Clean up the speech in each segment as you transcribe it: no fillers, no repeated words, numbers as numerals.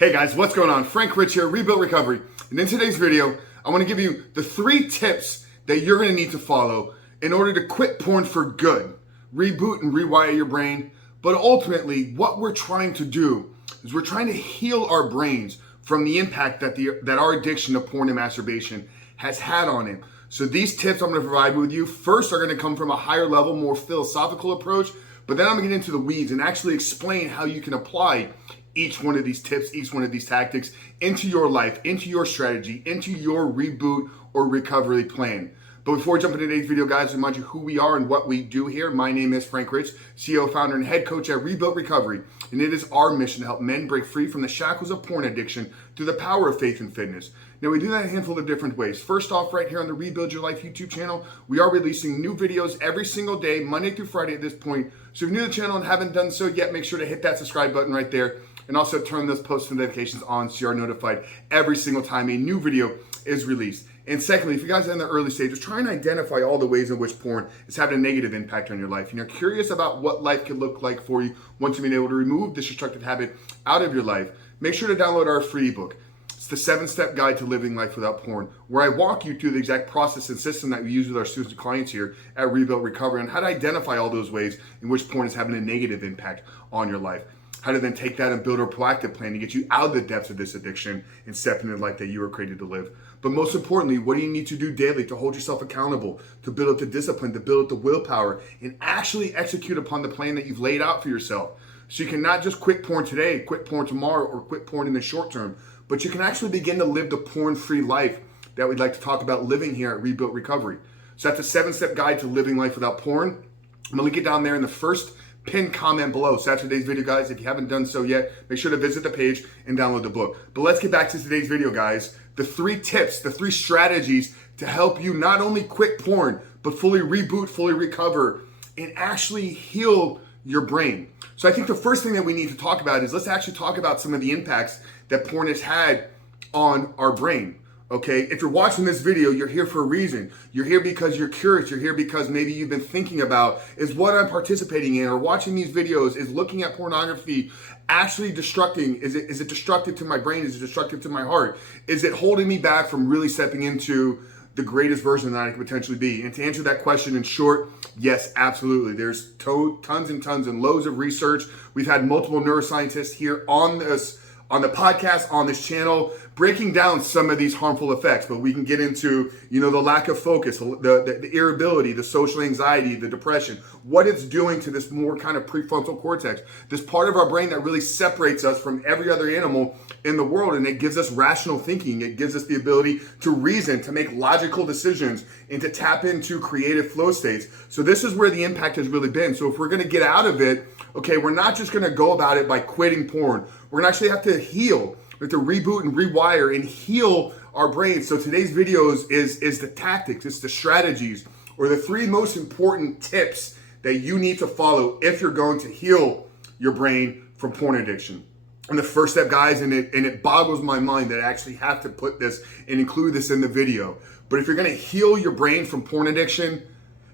Hey guys, what's going on? Frank Rich here, Rebuilt Recovery. And in today's video, I want to give you the 3 tips that you're going to need to follow in order to quit porn for good, reboot and rewire your brain. But ultimately, what we're trying to do is we're trying to heal our brains from the impact that our addiction to porn and masturbation has had on it. So these tips I'm going to provide with you first are going to come from a higher level, more philosophical approach, but then I'm going to get into the weeds and actually explain how you can apply each one of these tips, each one of these tactics into your life, into your strategy, into your reboot or recovery plan. But before we jump into today's video, guys, remind you who we are and what we do here. My name is Frank Rich, CEO, founder, and head coach at Rebuilt Recovery. And it is our mission to help men break free from the shackles of porn addiction through the power of faith and fitness. Now, we do that in a handful of different ways. First off, right here on the Rebuild Your Life YouTube channel, we are releasing new videos every single day, Monday through Friday at this point. So if you're new to the channel and haven't done so yet, make sure to hit that subscribe button right there. And also turn those post notifications on so you are notified every single time a new video is released. And secondly, if you guys are in the early stages, try and identify all the ways in which porn is having a negative impact on your life. And you're curious about what life could look like for you once you've been able to remove this destructive habit out of your life. Make sure to download our free ebook. It's the 7-step guide to living life without porn, where I walk you through the exact process and system that we use with our students and clients here at Rebuilt Recovery on how to identify all those ways in which porn is having a negative impact on your life. How to then take that and build a proactive plan to get you out of the depths of this addiction and step into the life that you were created to live. But most importantly, what do you need to do daily to hold yourself accountable, to build up the discipline, to build up the willpower, and actually execute upon the plan that you've laid out for yourself? So you can not just quit porn today, quit porn tomorrow, or quit porn in the short term, but you can actually begin to live the porn-free life that we'd like to talk about living here at Rebuilt Recovery. So that's a 7-step guide to living life without porn. I'm gonna link it down there in the first pinned comment below. So that's today's video, guys. If you haven't done so yet, make sure to visit the page and download the book. But let's get back to today's video, guys. The 3 tips, the 3 strategies to help you not only quit porn, but fully reboot, fully recover, and actually heal your brain. So I think the first thing that we need to talk about is let's actually talk about some of the impacts that porn has had on our brain. Okay, if you're watching this video, you're here for a reason. You're here because you're curious. You're here because maybe you've been thinking about, is what I'm participating in or watching these videos, is looking at pornography actually destructing? Is it destructive to my brain? Is it destructive to my heart? Is it holding me back from really stepping into the greatest version that I could potentially be? And to answer that question in short, yes, absolutely. There's tons and tons and loads of research. We've had multiple neuroscientists here on the podcast, on this channel, breaking down some of these harmful effects, but we can get into, the lack of focus, the irritability, the social anxiety, the depression, what it's doing to this more kind of prefrontal cortex, this part of our brain that really separates us from every other animal in the world, and it gives us rational thinking. It gives us the ability to reason, to make logical decisions, and to tap into creative flow states. So this is where the impact has really been. So if we're gonna get out of it, okay, we're not just gonna go about it by quitting porn. We're gonna actually have to heal. We have to reboot and rewire and heal our brains. So today's videos is the tactics, it's the strategies, or the 3 most important tips that you need to follow if you're going to heal your brain from porn addiction. And the first step, guys, and it boggles my mind that I actually have to put this and include this in the video. But if you're gonna heal your brain from porn addiction,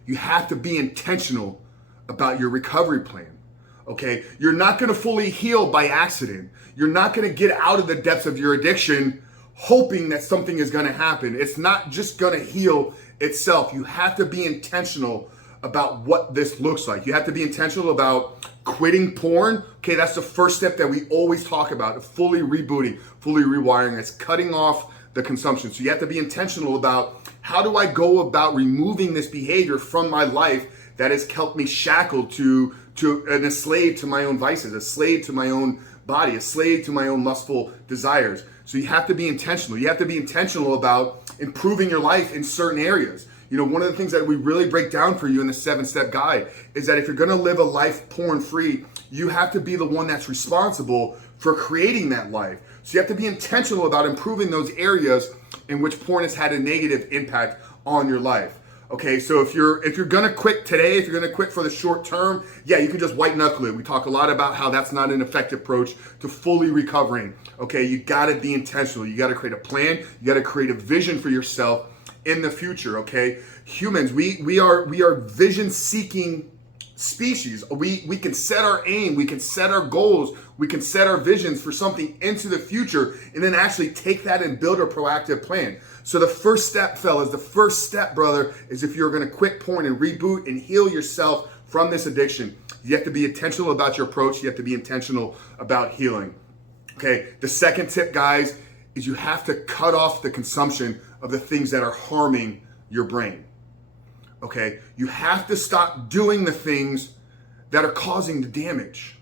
you have to be intentional about your recovery plan. Okay, you're not gonna fully heal by accident. You're not gonna get out of the depths of your addiction hoping that something is gonna happen. It's not just gonna heal itself. You have to be intentional about what this looks like. You have to be intentional about quitting porn. Okay, that's the first step that we always talk about, fully rebooting, fully rewiring. It's cutting off the consumption. So you have to be intentional about, how do I go about removing this behavior from my life that has kept me shackled to and a slave to my own vices, a slave to my own body, a slave to my own lustful desires. So you have to be intentional. You have to be intentional about improving your life in certain areas. One of the things that we really break down for you in the 7-step guide is that if you're gonna live a life porn-free, you have to be the one that's responsible for creating that life. So you have to be intentional about improving those areas in which porn has had a negative impact on your life. Okay, so if you're gonna quit today, if you're gonna quit for the short term, yeah, you can just white knuckle it. We talk a lot about how that's not an effective approach to fully recovering. Okay, you gotta be intentional. You gotta create a plan. You gotta create a vision for yourself in the future. Okay, humans, we are vision seeking species. We can set our aim, we can set our goals, We can set our visions for something into the future and then actually take that and build a proactive plan. So the first step, fellas, the first step, brother, is if you're going to quit porn and reboot and heal yourself from this addiction, you have to be intentional about your approach. You have to be intentional about healing. Okay, the second tip, guys, is you have to cut off the consumption of the things that are harming your brain. Okay, you have to stop doing the things that are causing the damage.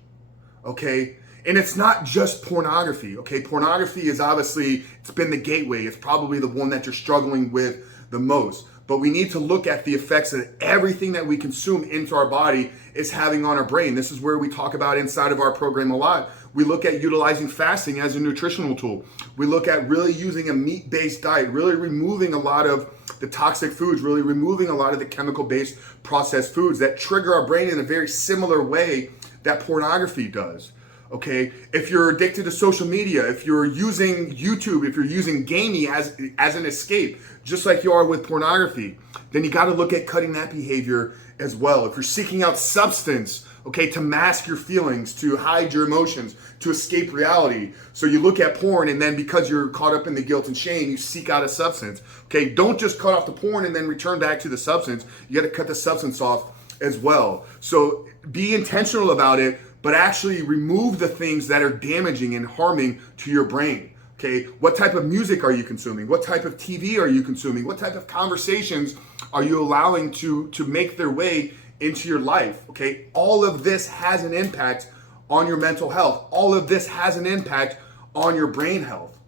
Okay, and it's not just pornography. Okay, pornography is obviously, it's been the gateway. It's probably the one that you're struggling with the most. But we need to look at the effects that everything that we consume into our body is having on our brain. This is where we talk about inside of our program a lot. We look at utilizing fasting as a nutritional tool. We look at really using a meat-based diet, really removing a lot of the toxic foods, really removing a lot of the chemical-based processed foods that trigger our brain in a very similar way that pornography does. Okay, if you're addicted to social media, if you're using YouTube, if you're using gaming as an escape, just like you are with pornography, then you got to look at cutting that behavior as well. If you're seeking out substance, okay, to mask your feelings, to hide your emotions, to escape reality, so you look at porn and then because you're caught up in the guilt and shame, you seek out a substance. Okay, don't just cut off the porn and then return back to the substance. You got to cut the substance off as well. So be intentional about it, but actually remove the things that are damaging and harming to your brain. Okay, what type of music are you consuming? What type of TV are you consuming? What type of conversations are you allowing to make their way into your life? Okay, all of this has an impact on your mental health. All of this has an impact on your brain health.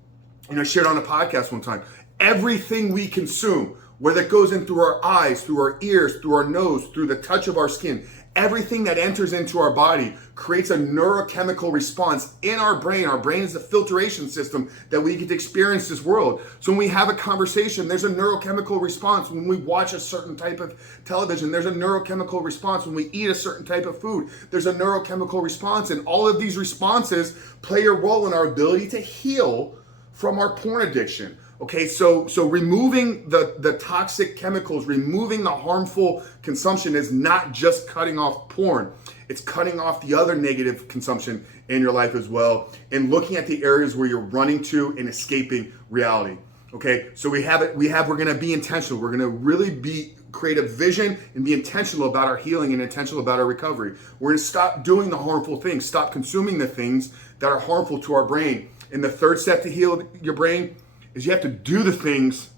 I shared on a podcast one time, everything we consume, whether it goes in through our eyes, through our ears, through our nose, through the touch of our skin, everything that enters into our body creates a neurochemical response in our brain. Our brain is a filtration system that we get to experience this world. So when we have a conversation, there's a neurochemical response. When we watch a certain type of television, there's a neurochemical response. When we eat a certain type of food, there's a neurochemical response. And all of these responses play a role in our ability to heal from our porn addiction. Okay, so removing the toxic chemicals, removing the harmful consumption is not just cutting off porn. It's cutting off the other negative consumption in your life as well, and looking at the areas where you're running to and escaping reality. Okay, so we're gonna be intentional. We're gonna really create a vision and be intentional about our healing and intentional about our recovery. We're gonna stop doing the harmful things, stop consuming the things that are harmful to our brain. And the third step to heal your brain is you have to do the things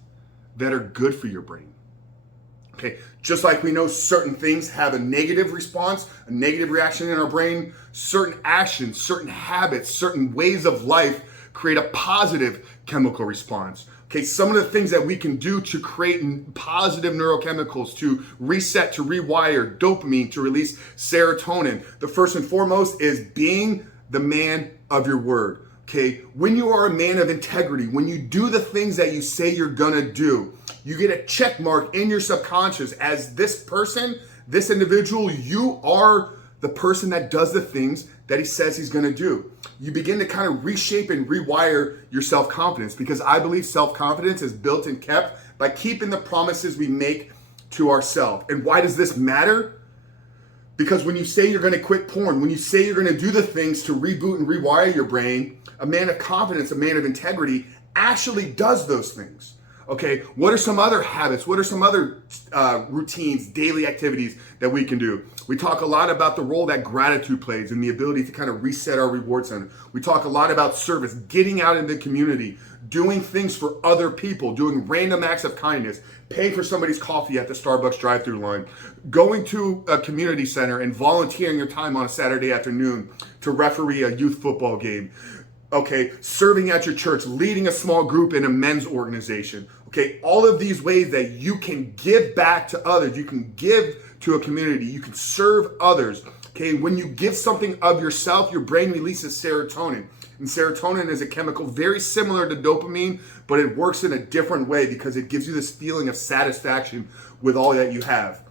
that are good for your brain. Okay, just like we know certain things have a negative response, a negative reaction in our brain, certain actions, certain habits, certain ways of life create a positive chemical response. Okay, some of the things that we can do to create positive neurochemicals, to reset, to rewire dopamine, to release serotonin. The first and foremost is being the man of your word. Okay, when you are a man of integrity, when you do the things that you say you're gonna do, you get a check mark in your subconscious as this person, this individual, you are the person that does the things that he says he's gonna do. You begin to kind of reshape and rewire your self-confidence, because I believe self-confidence is built and kept by keeping the promises we make to ourselves. And why does this matter? Because when you say you're gonna quit porn, when you say you're gonna do the things to reboot and rewire your brain, a man of confidence, a man of integrity actually does those things. Okay, what are some other habits? What are some other routines, daily activities that we can do? We talk a lot about the role that gratitude plays and the ability to kind of reset our reward center. We talk a lot about service, getting out in the community, doing things for other people, doing random acts of kindness, paying for somebody's coffee at the Starbucks drive-through line, going to a community center and volunteering your time on a Saturday afternoon to referee a youth football game. Okay, serving at your church, leading a small group in a men's organization. Okay, all of these ways that you can give back to others, you can give to a community, you can serve others. Okay, when you give something of yourself, your brain releases serotonin. And serotonin is a chemical very similar to dopamine, but it works in a different way because it gives you this feeling of satisfaction with all that you have.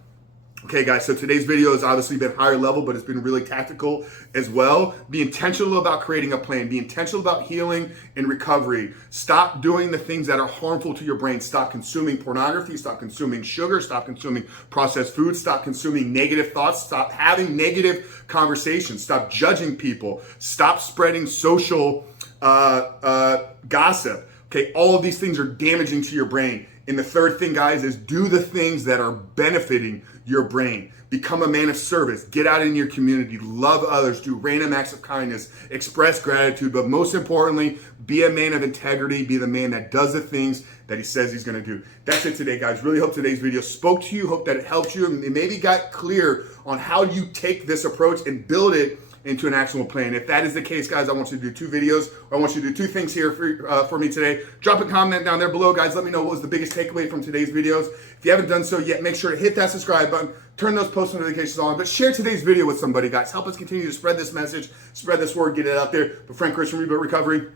Okay, guys, so today's video has obviously been higher level, but it's been really tactical as well. Be intentional about creating a plan. Be intentional about healing and recovery. Stop doing the things that are harmful to your brain. Stop consuming pornography. Stop consuming sugar. Stop consuming processed food. Stop consuming negative thoughts. Stop having negative conversations. Stop judging people. Stop spreading social gossip. Okay, all of these things are damaging to your brain. And the third thing, guys, is do the things that are benefiting your brain. Become a man of service. Get out in your community. Love others. Do random acts of kindness. Express gratitude. But most importantly, be a man of integrity. Be the man that does the things that he says he's going to do. That's it today, guys. Really hope today's video spoke to you. Hope that it helped you and maybe got clear on how you take this approach and build it into an actual plan. If that is the case, guys, I want you to do 2 videos. Or I want you to do 2 things here for me today. Drop a comment down there below, guys. Let me know what was the biggest takeaway from today's videos. If you haven't done so yet, make sure to hit that subscribe button, turn those post notifications on, but share today's video with somebody, guys. Help us continue to spread this message, spread this word, get it out there. But Frank Christian, Rebuild Recovery,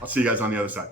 I'll see you guys on the other side.